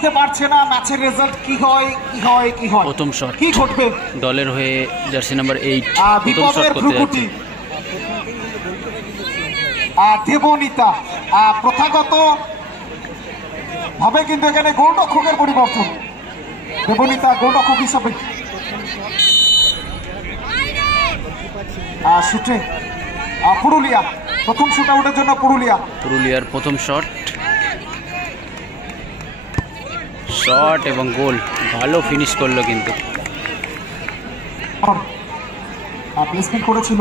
করতে পারছে না। ম্যাচের রেজাল্ট কি হয় কি হয় কি হয়, প্রথম শট কি ঘটবে দলের হয়ে জার্সি নাম্বার 8 প্রথম শট বিপদের করতে যাচ্ছে। দেবনীতা প্রথাগত ভাবে কিন্তু এখানে গোলরক্ষকের পরিবর্তন। দেবনীতা গোলরক্ষক হিসাবে শুটে পুরুলিয়া প্রথম শুট আউটের জন্য পুরুলিয়ার প্রথম শট এবং গোল, ভালো ফিনিশ করলো কিন্তু প্লেসমেন্ট করেছিল,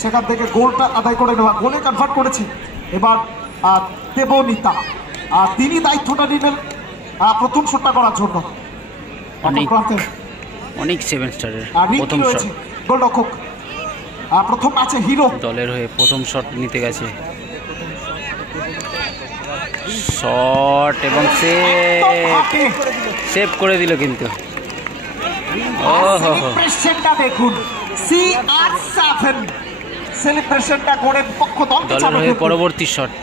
সেখান থেকে গোলটা আদায় করে নেওয়া, গোলে কনভার্ট করেছে এবার দেবনীতা। তিনি দায়িত্বটা নিলেন প্রথম শটটা করার জন্য। অনেক 7 স্টারের প্রথম শট, গোলরক্ষক প্রথম ম্যাচে হিরো, দলের হয়ে প্রথম শট নিতে গেছে। শট এবং সেভ করে দিল কিন্তু। সেলিব্রেশনটা দেখুন, CR7 সেলিব্রেশনটা করে পক্ষ দল। দলের হয়ে পরবর্তী শট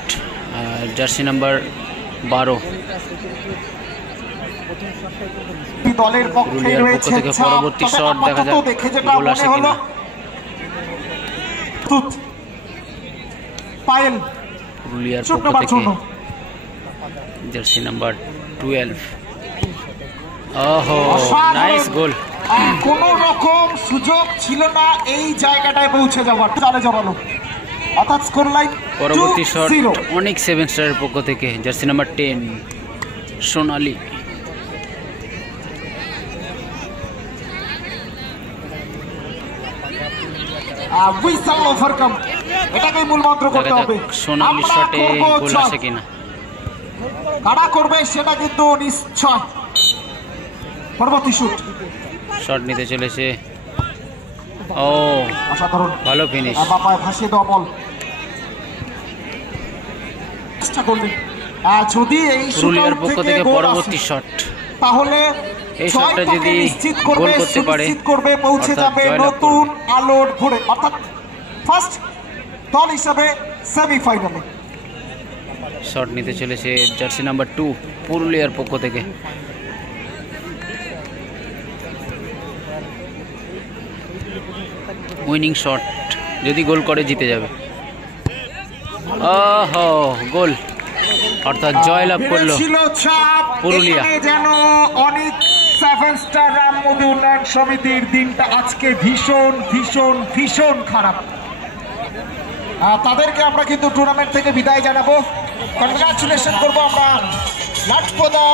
জার্সি নাম্বার 12 দলের পক্ষে রয়েছে। পরবর্তী শট দেখা যাক গোল আসে কিনা। পায়েল পুরুলিয়ার পক্ষ থেকে জার্সি নাম্বার 12। ওহো, নাইস গোল। কোন রকম সুযোগ ছিল না এই জায়গাটায় পৌঁছে যাওয়ার, চালে জমানো, অর্থাৎ স্কোর লাইন। পরবর্তী শট অনেক 7 স্টারের পক্ষ থেকে জার্সি নাম্বার 10 সোনালী। এটাকেই মূল মন্ত্র করতে হবে। সোনালী শটে গোল আসে কিনা, কারা করবে সেটা কিন্তু নিশ্চয়। পরবর্তী শট নিতে চলেছে। ও অসাধারণ, ভালো ফিনিশ, বাপায় ভাসিয়ে দেওয়া বল। চেষ্টা করলেন যদি এই পুরুলিয়ার পক্ষ থেকে পরবর্তী শট, তাহলে এই শটটা যদি গোল করতে পারে পৌঁছে যাবে নতুন আলোর ভোরে, অর্থাৎ ফার্স্ট দল হিসাবে সেমিফাইনালে। শট নিতে চলেছে জার্সি নাম্বার 2 পুরুলিয়ার পক্ষ থেকে। উইনিং শট, যদি গোল করে জিতে যাবে। ওহো, গোল, অর্থাৎ জয়লাভ করলো পুরুলিয়া। যেন অনেক 7 স্টার রামমোদী উন্নয়ন সমিতির দিনটা আজকে ভীষণ ভীষণ ভীষণ খারাপ। তাদেরকে আমরা কিন্তু টুর্নামেন্ট থেকে বিদায় জানাবো, কনগ্রাচুলেশন করবো আমরা লাটপদা